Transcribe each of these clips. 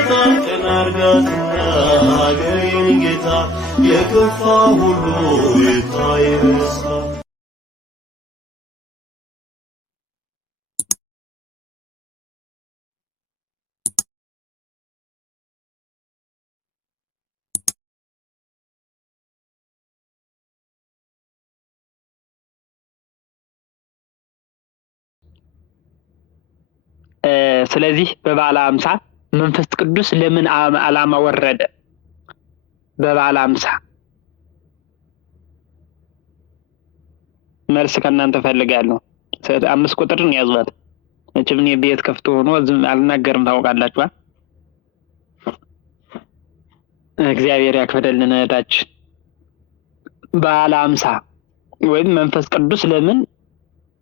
ጌታ ቀና አርጋትና ሀገሬን ጌታ የከፋ ሁሉ ይታይ በደስታ። ስለዚህ በበዓለ ሃምሳ መንፈስ ቅዱስ ለምን ዓላማ ወረደ? በበዓለ ሃምሳ መልስ ከእናንተ ፈልጋለሁ። 5 ቁጥርን ያዟት። እችም እኔ ቤት ከፍቶ ሆኖ ዝም አልናገርም ታውቃላችሁ። እግዚአብሔር ያክብርልን እህታችን። በዓለ ሃምሳ ወይም መንፈስ ቅዱስ ለምን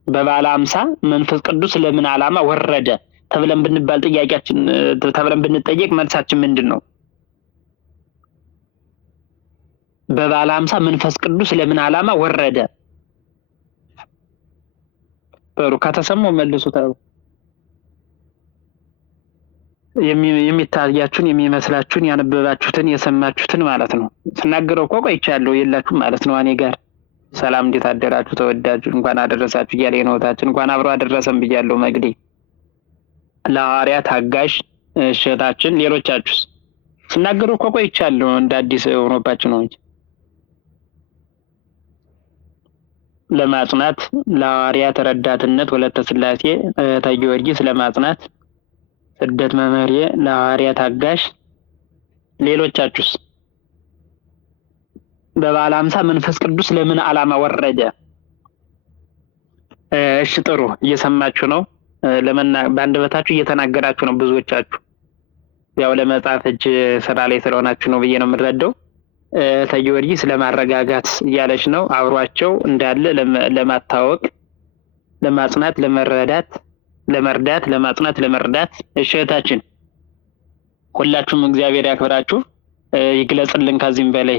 በበዓለ ሃምሳ መንፈስ ቅዱስ ለምን ዓላማ ወረደ ተብለን ብንባል ጥያቄያችን ተብለን ብንጠየቅ መልሳችን ምንድን ነው? በበዓለ ሃምሳ መንፈስ ቅዱስ ለምን ዓላማ ወረደ? በሩ ከተሰማው መልሱ። የሚታያችሁን የሚመስላችሁን ያነበባችሁትን የሰማችሁትን ማለት ነው። ስናገረው እኮ ቆይቻለሁ የላችሁም ማለት ነው። እኔ ጋር ሰላም እንዴት አደራችሁ ተወዳጁ፣ እንኳን አደረሳችሁ እያለ የነውታችን እንኳን አብሮ አደረሰን ብያለሁ። መግዲ ለሐዋርያት አጋዥ እሸታችን፣ ሌሎቻችሁስ? ስናገረው እኮ ቆይቻለሁ እንደ አዲስ ሆኖባችሁ ነው እንጂ ለማጽናት ለሐዋርያት ረዳትነት ወለተ ሥላሴ ተጊዮርጊስ ለማጽናት ስደት መምህሬ ለሐዋርያት አጋዥ፣ ሌሎቻችሁስ? በበዓለ ሃምሳ መንፈስ ቅዱስ ለምን ዓላማ ወረደ? እሺ ጥሩ፣ እየሰማችሁ ነው። በአንደበታችሁ እየተናገራችሁ ነው ብዙዎቻችሁ። ያው ለመጻፍ እጅ ስራ ላይ ስለሆናችሁ ነው ብዬ ነው የምንረዳው። ተጊዮርጊስ ለማረጋጋት እያለች ነው። አብሯቸው እንዳለ ለማታወቅ፣ ለማጽናት፣ ለመርዳት፣ ለማጽናት፣ ለመርዳት። እሺ እህታችን፣ ሁላችሁም እግዚአብሔር ያክብራችሁ ይግለጽልን። ከዚህም በላይ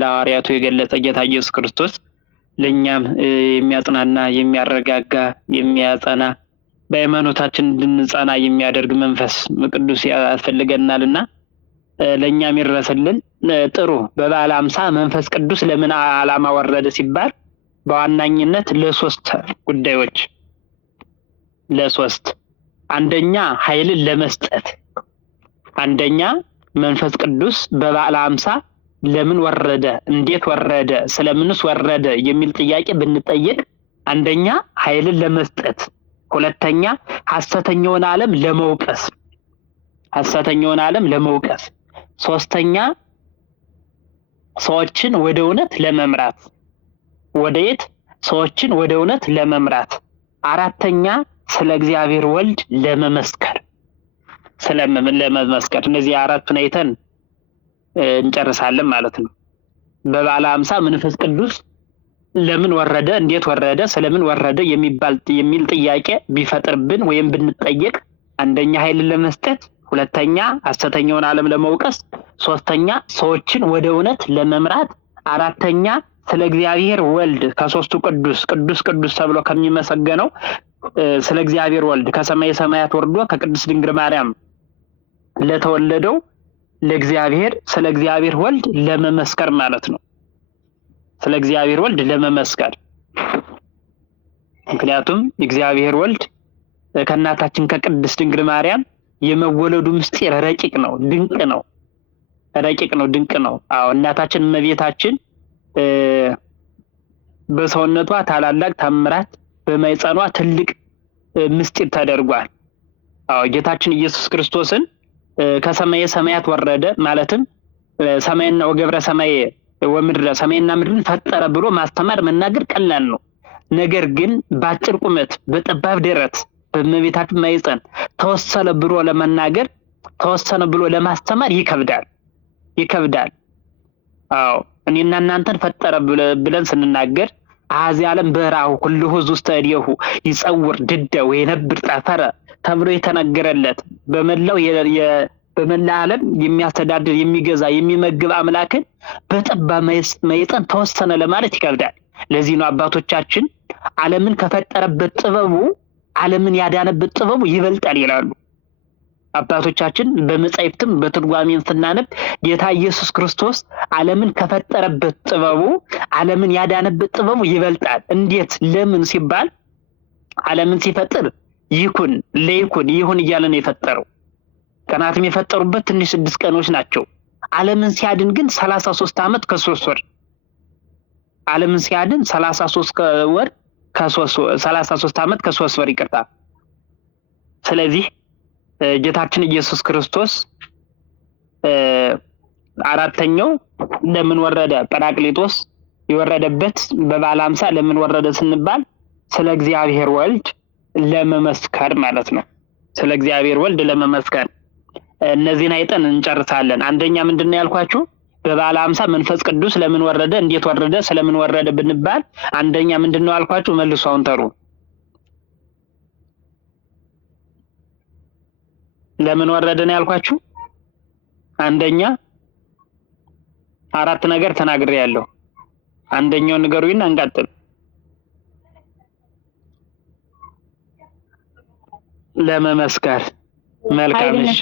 ለሐዋርያቱ የገለጸ ጌታ ኢየሱስ ክርስቶስ ለእኛም የሚያጽናና የሚያረጋጋ የሚያጸና በሃይማኖታችን እንድንጸና የሚያደርግ መንፈስ ቅዱስ ያስፈልገናልና ለእኛም ይድረስልን። ጥሩ። በበዓለ ሃምሳ መንፈስ ቅዱስ ለምን ዓላማ ወረደ ሲባል በዋናኝነት ለሶስት ጉዳዮች፣ ለሶስት። አንደኛ ኃይልን ለመስጠት። አንደኛ መንፈስ ቅዱስ በበዓለ ሃምሳ ለምን ወረደ፣ እንዴት ወረደ፣ ስለምንስ ወረደ የሚል ጥያቄ ብንጠየቅ አንደኛ ኃይልን ለመስጠት፣ ሁለተኛ ሐሰተኛውን ዓለም ለመውቀስ፣ ሶስተኛ ሰዎችን ወደ እውነት ለመምራት። ወደየት? ሰዎችን ወደ እውነት ለመምራት። አራተኛ ስለ እግዚአብሔር ወልድ ለመመስከር። እነዚህ አራቱን አይተን እንጨርሳለን ማለት ነው። በበዓለ ሃምሳ መንፈስ ቅዱስ ለምን ወረደ፣ እንዴት ወረደ፣ ስለምን ወረደ የሚል ጥያቄ ቢፈጥርብን ወይም ብንጠየቅ አንደኛ ኃይልን ለመስጠት፣ ሁለተኛ ሐሰተኛውን ዓለም ለመውቀስ፣ ሶስተኛ ሰዎችን ወደ እውነት ለመምራት፣ አራተኛ ስለ እግዚአብሔር ወልድ ከሶስቱ ቅዱስ ተብሎ ከሚመሰገነው ስለ እግዚአብሔር ወልድ ከሰማየ ሰማያት ወርዶ ከቅድስት ድንግል ማርያም ለተወለደው ስለ እግዚአብሔር ወልድ ለመመስከር ማለት ነው። ስለ እግዚአብሔር ወልድ ለመመስከር። ምክንያቱም እግዚአብሔር ወልድ ከእናታችን ከቅድስት ድንግል ማርያም የመወለዱ ምስጢር ረቂቅ ነው፣ ድንቅ ነው። አዎ እናታችን እመቤታችን በሰውነቷ ታላላቅ ታምራት በማይጸኗ ትልቅ ምስጢር ተደርጓል። አዎ ጌታችን ኢየሱስ ክርስቶስን ከሰማየ ሰማያት ወረደ ማለትም ሰማይና ወገብረ ሰማይ ወምድረ ሰማይና ምድርን ፈጠረ ብሎ ማስተማር መናገር ቀላል ነው። ነገር ግን በአጭር ቁመት በጠባብ ደረት በእመቤታችን ማይጸን ተወሰነ ብሎ ለመናገር ተወሰነ ብሎ ለማስተማር ይከብዳል። አዎ እኔና እናንተን ፈጠረ ብለን ስንናገር አዚ ዓለም በራሁ ሁሉ ህዝብ ውስጥ እዲሁ ይጸውር ድደ ወይነብር ጠፈረ ተብሎ የተነገረለት በመላ ዓለም የሚያስተዳድር የሚገዛ የሚመግብ አምላክን በጠባብ ማይጸን ተወሰነ ለማለት ይከብዳል። ለዚህ ነው አባቶቻችን ዓለምን ከፈጠረበት ጥበቡ ዓለምን ያዳነበት ጥበቡ ይበልጣል ይላሉ። አባቶቻችን በመጻሕፍትም በትርጓሜም ስናነብ ጌታ ኢየሱስ ክርስቶስ ዓለምን ከፈጠረበት ጥበቡ ዓለምን ያዳነበት ጥበቡ ይበልጣል። እንዴት? ለምን ሲባል ዓለምን ሲፈጥር ይኩን ለይኩን ይሁን እያለ ነው የፈጠረው። ቀናትም የፈጠሩበት ትንሽ 6 ቀኖች ናቸው። ዓለምን ሲያድን ግን 33 ዓመት ከ3 ወር ዓለምን ሲያድን 33 ዓመት ከ3 ወር ይቅርታ። ስለዚህ ጌታችን ኢየሱስ ክርስቶስ አራተኛው ለምን ወረደ? ጰራቅሊጦስ የወረደበት በበዓለ ሃምሳ ለምን ወረደ ስንባል ስለ እግዚአብሔር ወልድ ለመመስከር ማለት ነው። ስለ እግዚአብሔር ወልድ ለመመስከር። እነዚህን አይጠን እንጨርሳለን። አንደኛ ምንድነው ያልኳችሁ? በበዓለ ሃምሳ መንፈስ ቅዱስ ለምን ወረደ? እንዴት ወረደ? ስለምን ወረደ ብንባል አንደኛ ምንድነው ያልኳችሁ? መልሱ አሁን ተሩ። ለምን ወረደ ነው ያልኳችሁ? አንደኛ 4 ነገር ተናግሬያለሁ። አንደኛውን ንገሩኝና እንቀጥል። ለመመስከር። መልካም። እሺ፣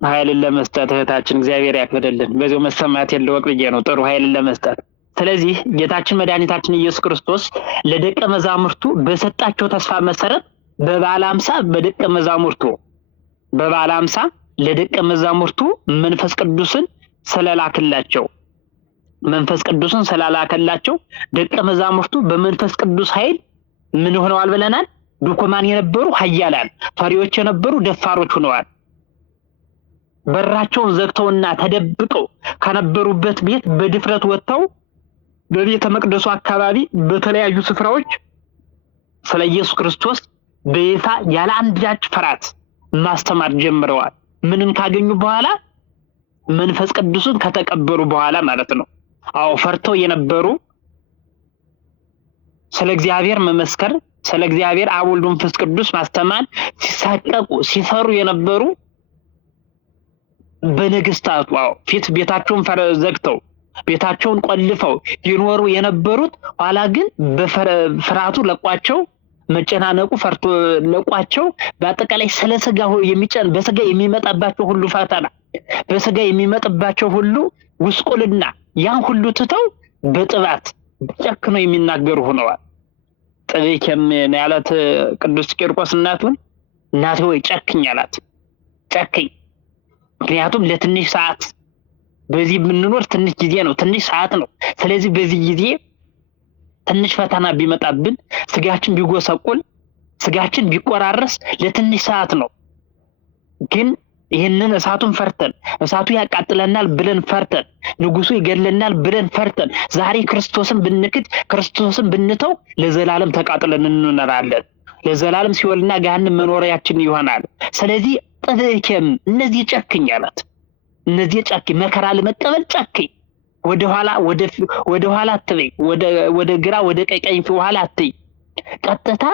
ኃይልን ለመስጠት እህታችን እግዚአብሔር ያክብርልን። በዚያው መሰማት የለወቅ ብዬ ነው። ጥሩ ኃይልን ለመስጠት። ስለዚህ ጌታችን መድኃኒታችን ኢየሱስ ክርስቶስ ለደቀ መዛሙርቱ በሰጣቸው ተስፋ መሰረት በበዓለ ሃምሳ በበዓለ ሃምሳ ለደቀ መዛሙርቱ መንፈስ ቅዱስን ስለላከላቸው ደቀ መዛሙርቱ በመንፈስ ቅዱስ ኃይል ምን ሆነዋል ብለናል? ድኩማን የነበሩ ኃያላን፣ ፈሪዎች የነበሩ ደፋሮች ሆነዋል። በራቸውን ዘግተውና ተደብቀው ከነበሩበት ቤት በድፍረት ወጥተው በቤተ መቅደሱ አካባቢ በተለያዩ ስፍራዎች ስለ ኢየሱስ ክርስቶስ በይፋ ያለ አንዳች ፍርሃት ማስተማር ጀምረዋል። ምንም ካገኙ በኋላ? መንፈስ ቅዱስን ከተቀበሉ በኋላ ማለት ነው። አዎ ፈርተው የነበሩ ስለ እግዚአብሔር መመስከር፣ ስለ እግዚአብሔር አብ ወልድ መንፈስ ቅዱስ ማስተማር ሲሳቀቁ ሲፈሩ የነበሩ በነገስታቱ ፊት ቤታቸውን ዘግተው ቤታቸውን ቆልፈው ይኖሩ የነበሩት ኋላ ግን በፍርሃቱ ለቋቸው፣ መጨናነቁ ፈርቶ ለቋቸው፣ በአጠቃላይ ስለ ስጋ በስጋ የሚመጣባቸው ሁሉ ፈተና፣ በስጋ የሚመጣባቸው ሁሉ ጉስቁልና ያን ሁሉ ትተው በጥባት ጨክነው የሚናገሩ ሆነዋል። ጥቤከም ያላት ቅዱስ ቂርቆስ እናቱን እናቴ ወይ ጨክኝ አላት። ጨክኝ፣ ምክንያቱም ለትንሽ ሰዓት በዚህ የምንኖር ትንሽ ጊዜ ነው፣ ትንሽ ሰዓት ነው። ስለዚህ በዚህ ጊዜ ትንሽ ፈተና ቢመጣብን፣ ስጋችን ቢጎሰቁል፣ ስጋችን ቢቆራረስ ለትንሽ ሰዓት ነው። ግን ይህንን እሳቱን ፈርተን እሳቱ ያቃጥለናል ብለን ፈርተን ንጉሱ ይገለናል ብለን ፈርተን ዛሬ ክርስቶስን ብንክድ ክርስቶስን ብንተው ለዘላለም ተቃጥለን እንኖራለን። ለዘላለም ሲኦልና ገሃነም መኖሪያችን ይሆናል። ስለዚህ ጥብከም እነዚህ ጨክኝ አላት። እነዚህ ጨክኝ፣ መከራ ለመቀበል ጨክኝ። ወደ ኋላ አትበይ፣ ወደ ግራ ወደ ቀኝ ኋላ አትይ። ቀጥታ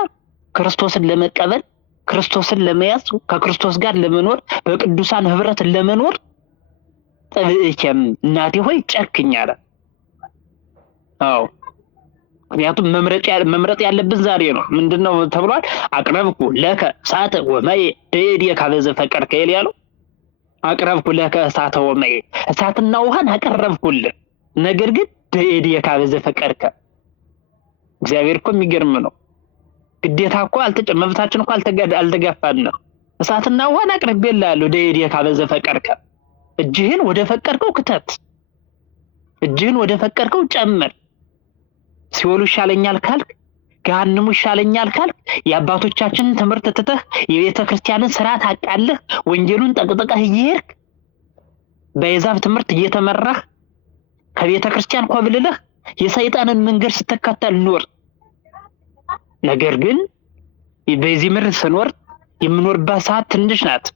ክርስቶስን ለመቀበል ክርስቶስን ለመያዝ ከክርስቶስ ጋር ለመኖር በቅዱሳን ህብረት ለመኖር ጥብከም እናቴ ሆይ ጨክኝ አለ። አዎ ምክንያቱም መምረጥ ያለብን ዛሬ ነው። ምንድነው ተብሏል? አቅረብኩ ለከ እሳተ ወማየ በእዴከ በዘፈቀድከ ያለው። አቅረብኩ ለከ እሳተ ወማየ፣ እሳትና ውሃን አቀረብኩልህ፣ ነገር ግን በእዴከ በዘፈቀድከ። እግዚአብሔር እኮ የሚገርም ነው። ግዴታ እኮ መብታችን እኮ አልተጋፋንም። እሳትና ውሃን አቅርቤልሃለሁ በእዴከ በዘፈቀድከ። እጅህን ወደ ፈቀድከው ክተት፣ እጅህን ወደ ፈቀድከው ጨምር። ሲኦሉ ይሻለኛል ካልክ፣ ገሃነሙ ይሻለኛል ካልክ፣ የአባቶቻችንን ትምህርት ትተህ የቤተ ክርስቲያንን ስርዓት አቃለህ ወንጌሉን ጠቅጥቀህ እየሄድክ በአሕዛብ ትምህርት እየተመራህ ከቤተ ክርስቲያን ኮብልለህ የሰይጣንን መንገድ ስትከተል ኑር። ነገር ግን በዚህ ምድር ስኖር የምኖርባት ሰዓት ትንሽ ናት፣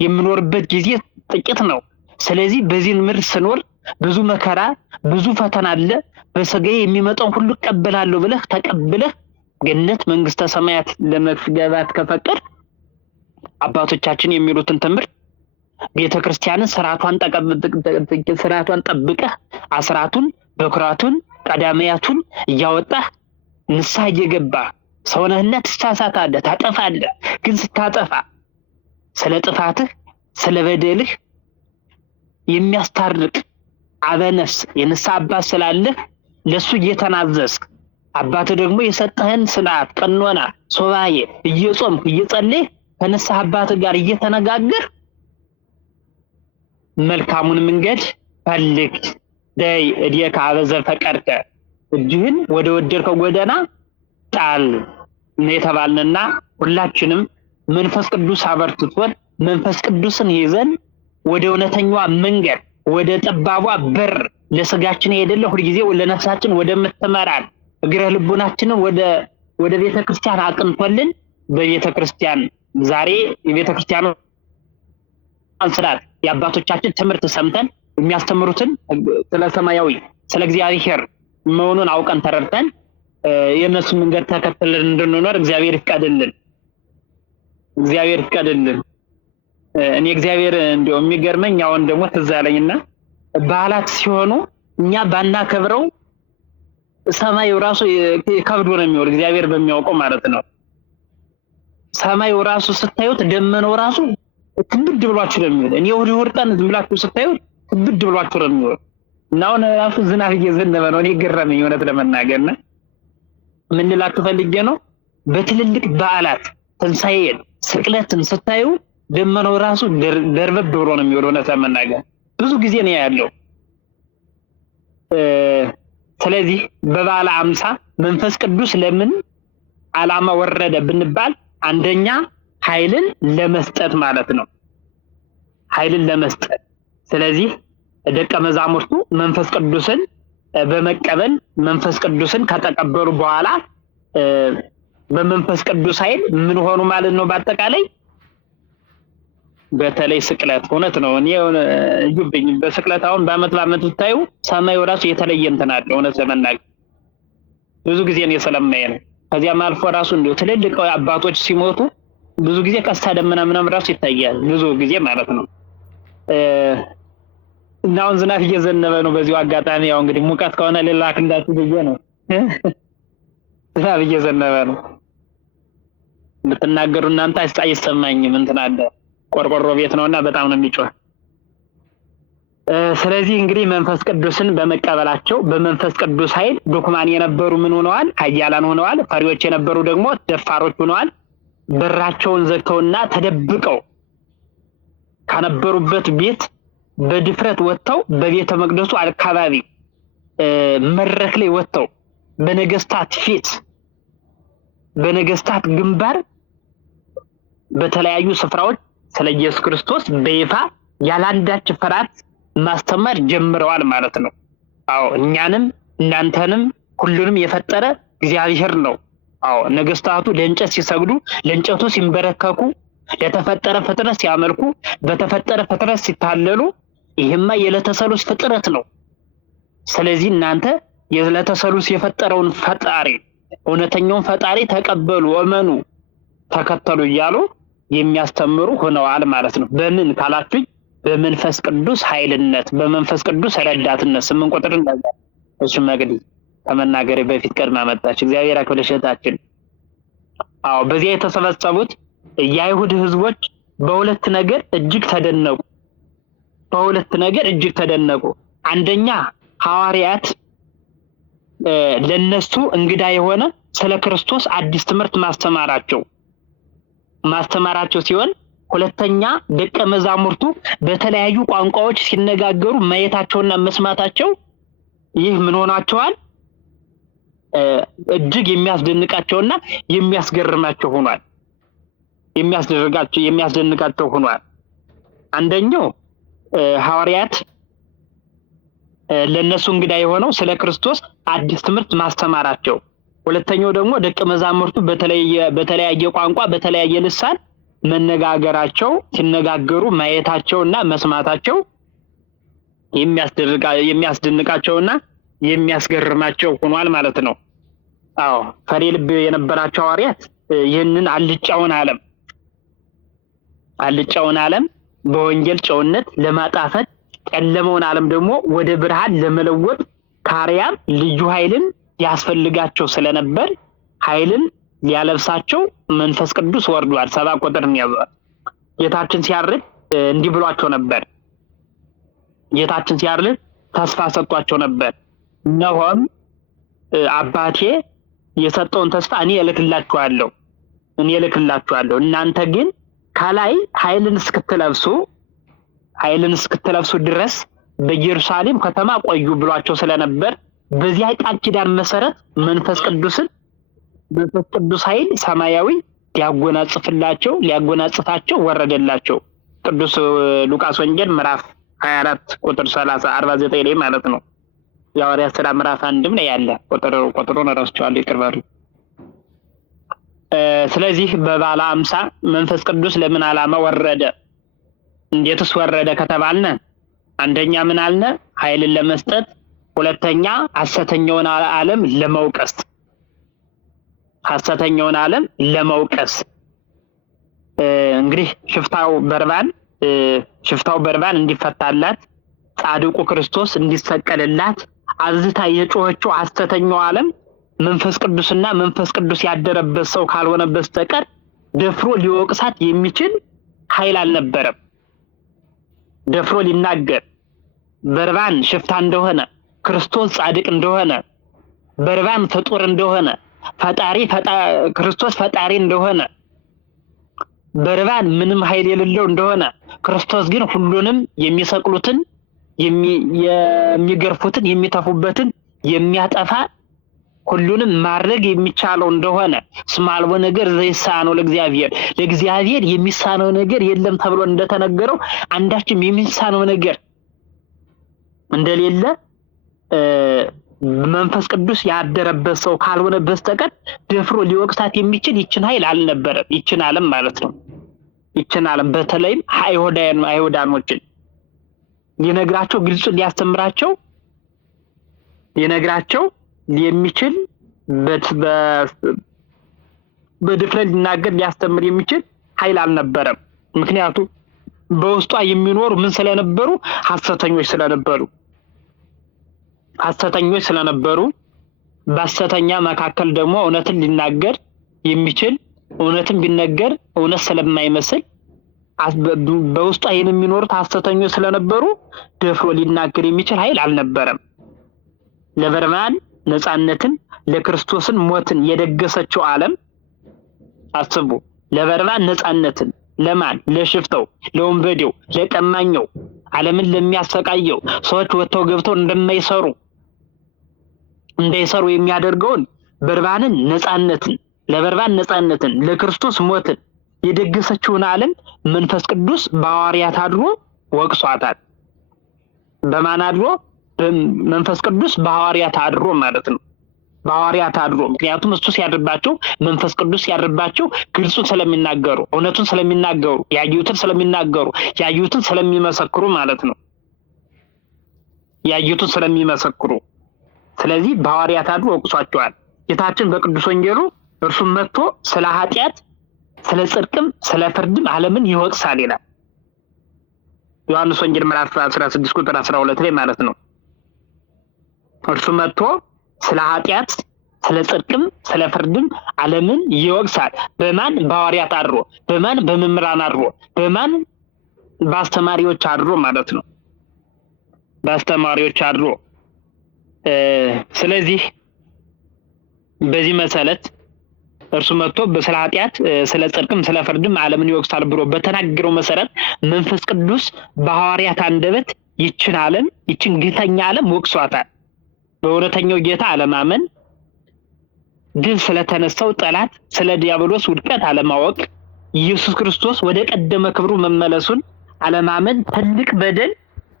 የምኖርበት ጊዜ ጥቂት ነው። ስለዚህ በዚህ ምድር ስኖር ብዙ መከራ ብዙ ፈተና አለ። በስጋዬ የሚመጣውን ሁሉ እቀበላለሁ ብለህ ተቀብለህ ገነት መንግስተ ሰማያት ለመግባት ከፈቀድ አባቶቻችን የሚሉትን ትምህርት ቤተክርስቲያንን ስርዓቷን ጠብቀህ አስራቱን በኩራቱን ቀዳማያቱን እያወጣህ ንስሐ እየገባህ ሰው ነህና ትሳሳታለህ፣ ታጠፋለህ። ግን ስታጠፋ ስለ ጥፋትህ ስለ በደልህ የሚያስታርቅ አበነፍስ የንስሐ አባት ስላለህ ለሱ እየተናዘዝክ አባትህ ደግሞ የሰጠህን ስርዓት ቀኖና ሱባዔ እየጾምክ እየጸለይህ ከንስሐ አባትህ ጋር እየተነጋገር መልካሙን መንገድ ፈልግ። ደይ እዲከ ኀበ ዘፈቀድከ እጅህን ወደ ወደድከው ጎዳና ጣል የተባልንና ሁላችንም መንፈስ ቅዱስ አበርትቶን መንፈስ ቅዱስን ይዘን ወደ እውነተኛዋ መንገድ ወደ ጠባቧ በር ለስጋችን አይደለ ሁልጊዜ ለነፍሳችን ወደምትመራን እግረ ልቡናችንን ወደ ቤተ ክርስቲያን አቅንቶልን በቤተ ክርስቲያን ዛሬ የቤተ ክርስቲያኑ ስርዓት የአባቶቻችን ትምህርት ሰምተን የሚያስተምሩትን ስለ ሰማያዊ ስለ እግዚአብሔር መሆኑን አውቀን ተረድተን የነሱ መንገድ ተከትለን እንድንኖር እግዚአብሔር ይፍቀድልን። እግዚአብሔር ይፍቀድልን። እኔ እግዚአብሔር እንደው የሚገርመኝ አሁን ደግሞ ትዝ አለኝና በዓላት ሲሆኑ እኛ ባናከብረው ሰማዩ ራሱ ከብዶ ነው የሚወር እግዚአብሔር በሚያውቀው ማለት ነው። ሰማዩ ራሱ ስታዩት ደመናው ራሱ ክብድ ብሏችሁ ነው የሚወር። እኔ እሑድ ቀን ዝም ብላችሁ ስታዩት ክብድ ብሏችሁ ነው የሚወር እና አሁን ራሱ ዝናብ እየዘነበ ነው። እኔ ገረመኝ እውነት ለመናገርና ምን ልላችሁ ፈልጌ ነው በትልልቅ በዓላት ትንሣኤን ስቅለትን ስታዩ ደመናው ራሱ ደርበብ ብሎ ነው የሚወር። እውነት ለመናገር ብዙ ጊዜ ነው ያለው። ስለዚህ በበዓለ ሃምሳ መንፈስ ቅዱስ ለምን ዓላማ ወረደ ብንባል አንደኛ ኃይልን ለመስጠት ማለት ነው። ኃይልን ለመስጠት። ስለዚህ ደቀ መዛሙርቱ መንፈስ ቅዱስን በመቀበል መንፈስ ቅዱስን ከተቀበሉ በኋላ በመንፈስ ቅዱስ ኃይል ምን ሆኑ ማለት ነው? በአጠቃላይ በተለይ ስቅለት እውነት ነው። እኔ እዩብኝ በስቅለት አሁን በዓመት ብታዩ ሰማዩ ራሱ የተለየ እንትን አለው። እውነት ለመናገር ብዙ ጊዜ ነው ስለማየ ነው። ከዚያም አልፎ ራሱ እንደው ትልልቅ አባቶች ሲሞቱ ብዙ ጊዜ ቀስታ ደመና ምናምን ራሱ ይታያል ብዙ ጊዜ ማለት ነው። እና አሁን ዝናብ እየዘነበ ነው። በዚሁ አጋጣሚ ያው እንግዲህ ሙቀት ከሆነ ሌላ ክንዳችሁ ብዬ ነው። ዝናብ እየዘነበ ነው። ብትናገሩ እናንተ አይሰማኝም እንትን አለ ቆርቆሮ ቤት ነውና በጣም ነው የሚጮህ። ስለዚህ እንግዲህ መንፈስ ቅዱስን በመቀበላቸው በመንፈስ ቅዱስ ኃይል ዱክማን የነበሩ ምን ሆነዋል? ኃያላን ሆነዋል። ፈሪዎች የነበሩ ደግሞ ደፋሮች ሆነዋል። በራቸውን ዘግተውና ተደብቀው ከነበሩበት ቤት በድፍረት ወጥተው በቤተ መቅደሱ አካባቢ መድረክ ላይ ወጥተው በነገስታት ፊት በነገስታት ግንባር በተለያዩ ስፍራዎች ስለ ኢየሱስ ክርስቶስ በይፋ ያላንዳች ፍርሃት ማስተማር ጀምረዋል ማለት ነው። አዎ እኛንም እናንተንም ሁሉንም የፈጠረ እግዚአብሔር ነው። አዎ ነገስታቱ ለእንጨት ሲሰግዱ ለእንጨቱ ሲንበረከኩ ለተፈጠረ ፍጥረት ሲያመልኩ በተፈጠረ ፍጥረት ሲታለሉ ይሄማ የዕለተ ሰሉስ ፍጥረት ነው። ስለዚህ እናንተ የዕለተ ሰሉስ የፈጠረውን ፈጣሪ እውነተኛውን ፈጣሪ ተቀበሉ፣ እመኑ፣ ተከተሉ እያሉ የሚያስተምሩ ሆነዋል ማለት ነው። በምን ካላችሁኝ በመንፈስ ቅዱስ ኃይልነት በመንፈስ ቅዱስ ረዳትነት 8 ቁጥር እንደዛ እሱ መግዲ ከመናገሬ በፊት ቀድማ መጣች። እግዚአብሔር አክብለሽታችን። አዎ በዚያ የተሰበሰቡት የአይሁድ ህዝቦች በሁለት ነገር እጅግ ተደነቁ። አንደኛ ሐዋርያት ለነሱ እንግዳ የሆነ ስለ ክርስቶስ አዲስ ትምህርት ማስተማራቸው ሲሆን ሁለተኛ ደቀ መዛሙርቱ በተለያዩ ቋንቋዎች ሲነጋገሩ ማየታቸውና መስማታቸው ይህ ምን ሆናቸዋል? እጅግ የሚያስደንቃቸውና የሚያስገርማቸው ሆኗል። የሚያስደንቃቸው ሆኗል። አንደኛው ሐዋርያት ለነሱ እንግዳ የሆነው ስለ ክርስቶስ አዲስ ትምህርት ማስተማራቸው፣ ሁለተኛው ደግሞ ደቀ መዛሙርቱ በተለያየ ቋንቋ በተለያየ ልሳን መነጋገራቸው ሲነጋገሩ ማየታቸውና መስማታቸው የሚያስደንቃቸውና የሚያስገርማቸው ሆኗል ማለት ነው። አዎ ፈሪ ልብ የነበራቸው ሐዋርያት ይህንን አልጫውን ዓለም በወንጌል ጨውነት ለማጣፈጥ ጨለመውን ዓለም ደግሞ ወደ ብርሃን ለመለወጥ ካሪያም ልዩ ኃይልን ያስፈልጋቸው ስለነበር ኃይልን ሊያለብሳቸው መንፈስ ቅዱስ ወርዷል። 7 ቁጥር ነው። ጌታችን ሲያርግ እንዲህ ብሏቸው ነበር። ጌታችን ሲያርግ ተስፋ ሰጥቷቸው ነበር። እነሆም አባቴ የሰጠውን ተስፋ እኔ እልክላችኋለሁ እናንተ ግን ከላይ ኃይልን እስክትለብሱ ድረስ በኢየሩሳሌም ከተማ ቆዩ ብሏቸው ስለነበር በዚያ ቃል ኪዳን መሰረት መንፈስ ቅዱስ ኃይል ሰማያዊ ሊያጎናጽፋቸው ወረደላቸው። ቅዱስ ሉቃስ ወንጌል ምዕራፍ 24 ቁጥር 49 ላይ ማለት ነው። የሐዋርያት ሥራ ምዕራፍ 1 ላይ ያለ ቁጥሩን እረስቸዋለሁ፣ ይቅር በሉ። ስለዚህ በበዓለ ሃምሳ መንፈስ ቅዱስ ለምን ዓላማ ወረደ? እንዴትስ ወረደ ከተባልነ አንደኛ ምን አልነ? ኃይልን ለመስጠት፣ ሁለተኛ ሐሰተኛውን ዓለም ለመውቀስ። እንግዲህ ሽፍታው በርባን እንዲፈታላት፣ ጻድቁ ክርስቶስ እንዲሰቀልላት አዝታ የጮኸችው ሐሰተኛው ዓለም መንፈስ ቅዱስ ያደረበት ሰው ካልሆነ በስተቀር ደፍሮ ሊወቅሳት የሚችል ኃይል አልነበረም። ደፍሮ ሊናገር በርባን ሽፍታ እንደሆነ፣ ክርስቶስ ጻድቅ እንደሆነ፣ በርባን ፍጡር እንደሆነ፣ ክርስቶስ ፈጣሪ እንደሆነ፣ በርባን ምንም ኃይል የሌለው እንደሆነ፣ ክርስቶስ ግን ሁሉንም የሚሰቅሉትን፣ የሚገርፉትን፣ የሚተፉበትን የሚያጠፋ ሁሉንም ማድረግ የሚቻለው እንደሆነ እስመ አልቦ ነገር ዘይሳነው ለእግዚአብሔር የሚሳነው ነገር የለም ተብሎ እንደተነገረው አንዳችም የሚሳነው ነገር እንደሌለ መንፈስ ቅዱስ ያደረበት ሰው ካልሆነ በስተቀር ደፍሮ ሊወቅሳት የሚችል ይችን ኃይል አልነበረም። ይችን ዓለም ማለት ነው። ይችን ዓለም በተለይም አይሁዳኖችን ሊነግራቸው፣ ግልጹን ሊያስተምራቸው የሚችል በድፍረት ሊናገር ሊያስተምር የሚችል ኃይል አልነበረም። ምክንያቱም በውስጧ የሚኖሩ ምን ስለነበሩ? ሐሰተኞች ስለነበሩ በሐሰተኛ መካከል ደግሞ እውነትን ሊናገር የሚችል፣ እውነትን ቢነገር እውነት ስለማይመስል በውስጧ የሚኖሩት ሐሰተኞች ስለነበሩ ደፍሮ ሊናገር የሚችል ኃይል አልነበረም። ለበርባን ነፃነትን፣ ለክርስቶስን ሞትን የደገሰችው ዓለም አስቡ። ለበርባን ነፃነትን ለማን? ለሽፍተው፣ ለወንበዴው፣ ለቀማኛው፣ ዓለምን ለሚያሰቃየው፣ ሰዎች ወጥተው ገብተው እንዳይሰሩ የሚያደርገውን ለበርባን ነፃነትን፣ ለክርስቶስ ሞትን የደገሰችውን ዓለም መንፈስ ቅዱስ በሐዋርያት አድሮ ወቅሷታል። በማን አድሮ? መንፈስ ቅዱስ በሐዋርያት አድሮ ማለት ነው። በሐዋርያት አድሮ፣ ምክንያቱም እሱ ሲያድርባቸው፣ መንፈስ ቅዱስ ሲያድርባቸው ግልጹን ስለሚናገሩ፣ እውነቱን ስለሚናገሩ፣ ያዩትን ስለሚመሰክሩ ማለት ነው። ያዩትን ስለሚመሰክሩ። ስለዚህ በሐዋርያት አድሮ ወቅሷቸዋል። ጌታችን በቅዱስ ወንጌሉ እርሱም መጥቶ ስለ ኃጢአት፣ ስለ ጽድቅም፣ ስለ ፍርድም ዓለምን ይወቅሳል ይላል። ዮሐንስ ወንጌል ምዕራፍ 16 ቁጥር 12 ላይ ማለት ነው። እርሱ መጥቶ ስለ ኃጢአት፣ ስለ ጽድቅም፣ ስለ ፍርድም ዓለምን ይወቅሳል። በማን? በሐዋርያት አድሮ። በማን? በመምህራን አድሮ። በማን? በአስተማሪዎች አድሮ ማለት ነው። በአስተማሪዎች አድሮ። ስለዚህ በዚህ መሰረት እርሱ መጥቶ ስለ ኃጢአት፣ ስለ ጽድቅም፣ ስለ ፍርድም ዓለምን ይወቅሳል ብሎ በተናገረው መሰረት መንፈስ ቅዱስ በሐዋርያት አንደበት ይችን ግፈኛ ዓለም ወቅሷታል። በእውነተኛው ጌታ አለማመን፣ ድል ስለተነሳው ጠላት፣ ስለ ዲያብሎስ ውድቀት አለማወቅ፣ ኢየሱስ ክርስቶስ ወደ ቀደመ ክብሩ መመለሱን አለማመን ትልቅ በደል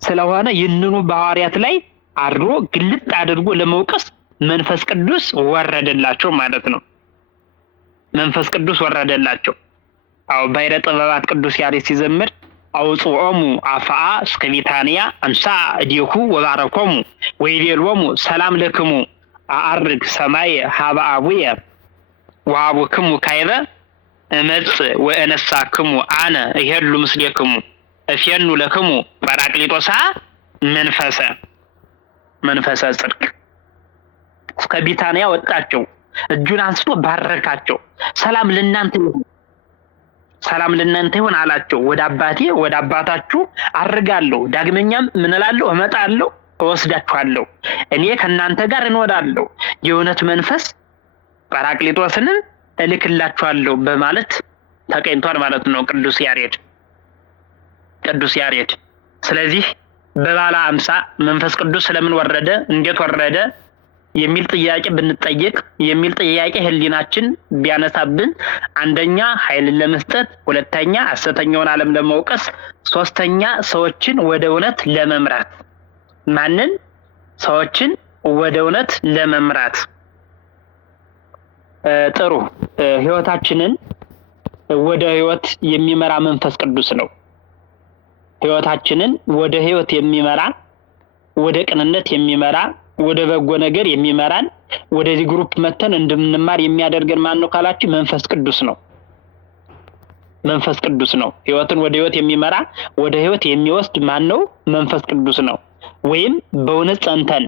ስለሆነ ይህንኑ በሐዋርያት ላይ አድሮ ግልጥ አድርጎ ለመውቀስ መንፈስ ቅዱስ ወረደላቸው ማለት ነው። መንፈስ ቅዱስ ወረደላቸው። ባሕረ ጥበባት ቅዱስ ያሬድ ሲዘምር አውጽኦሙ አፍአ እስከ ቢታንያ አንሳ እዴሁ ወባረኮሙ ወይቤሎሙ ሰላም ለክሙ አአርግ ሰማየ ሀበ አቡየ ወሀቡክሙ ካይበ እመጽእ ወእነሳክሙ አነ እሄሉ ምስሌክሙ እፌኑ ለክሙ ጰራቅሊጦሳ መንፈሰ ጽድቅ። እስከ ቢታንያ ወጣቸው፣ እጁን አንስቶ ባረካቸው። ሰላም ለእናንተ ይሁን፣ ሰላም ለእናንተ ይሁን አላቸው። ወደ አባቴ ወደ አባታችሁ አርጋለሁ፣ ዳግመኛም ምን እላለሁ? እመጣለሁ፣ እወስዳችኋለሁ፣ እኔ ከእናንተ ጋር እኖራለሁ፣ የእውነት መንፈስ ጰራቅሊጦስንም እልክላችኋለሁ በማለት ተቀኝቷል ማለት ነው ቅዱስ ያሬድ። ስለዚህ በበዓለ ሃምሳ መንፈስ ቅዱስ ስለምን ወረደ፣ እንዴት ወረደ የሚል ጥያቄ ብንጠይቅ፣ የሚል ጥያቄ ህሊናችን ቢያነሳብን፣ አንደኛ ኃይልን ለመስጠት፣ ሁለተኛ ሐሰተኛውን ዓለም ለመውቀስ፣ ሶስተኛ ሰዎችን ወደ እውነት ለመምራት። ማንን? ሰዎችን ወደ እውነት ለመምራት። ጥሩ። ህይወታችንን ወደ ህይወት የሚመራ መንፈስ ቅዱስ ነው። ህይወታችንን ወደ ህይወት የሚመራ፣ ወደ ቅንነት የሚመራ፣ ወደ በጎ ነገር የሚመራን፣ ወደዚህ ግሩፕ መተን እንድንማር የሚያደርገን ማን ነው ካላችሁ መንፈስ ቅዱስ ነው። መንፈስ ቅዱስ ነው። ህይወትን ወደ ህይወት የሚመራ፣ ወደ ህይወት የሚወስድ ማን ነው? መንፈስ ቅዱስ ነው። ወይም በእውነት ጸንተን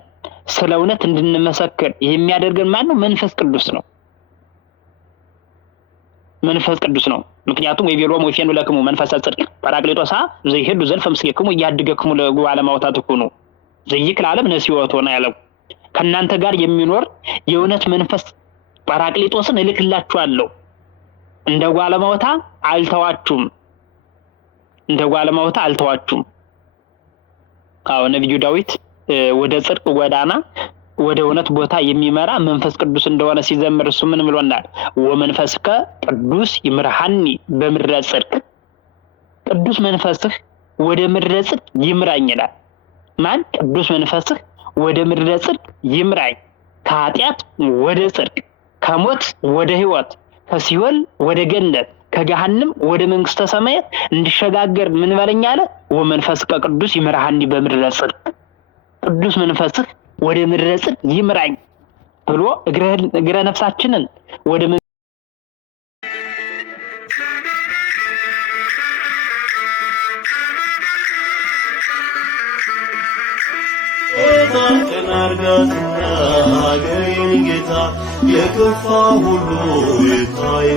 ስለ እውነት እንድንመሰክር የሚያደርገን ማን ነው? መንፈስ ቅዱስ ነው። መንፈስ ቅዱስ ነው። ምክንያቱም ወይቤሎሙ ወይፌኑ ለክሙ መንፈሰ ጽድቅ ጰራቅሊጦሳ ዘይሄዱ ዘልፈ ምስሌክሙ እያድገክሙ ለጉባኤ ለማውታትኩኑ ዘይክል ዓለም ነሲወቶ ነው ያለው። ከእናንተ ጋር የሚኖር የእውነት መንፈስ ጰራቅሊጦስን እልክላችኋለሁ፣ እንደ ጓለማውታ አልተዋችሁም፣ እንደ ጓለማውታ አልተዋችሁም። አዎ ነብዩ ዳዊት ወደ ጽድቅ ጎዳና ወደ እውነት ቦታ የሚመራ መንፈስ ቅዱስ እንደሆነ ሲዘምር እሱ ምን ብሎናል? ወመንፈስከ ቅዱስ ይምርሃኒ በምድረ ጽድቅ፣ ቅዱስ መንፈስህ ወደ ምድረ ጽድቅ ይምራኝ ይላል። ማን? ቅዱስ መንፈስህ ወደ ምድረ ጽድቅ ይምራኝ፣ ከኃጢአት ወደ ጽድቅ፣ ከሞት ወደ ህይወት፣ ከሲኦል ወደ ገነት፣ ከገሃነም ወደ መንግስተ ሰማያት እንዲሸጋገር ምን በለኝ አለ? ወመንፈስከ ቅዱስ ይምርሃኒ በምድረ ጽድቅ፣ ቅዱስ መንፈስህ ወደ ምድረ ጽድቅ ይምራኝ ብሎ እግረ ነፍሳችንን ወደ ተናርጋትና አገሬን ጌታ የከፋ ሁሉ ይታይ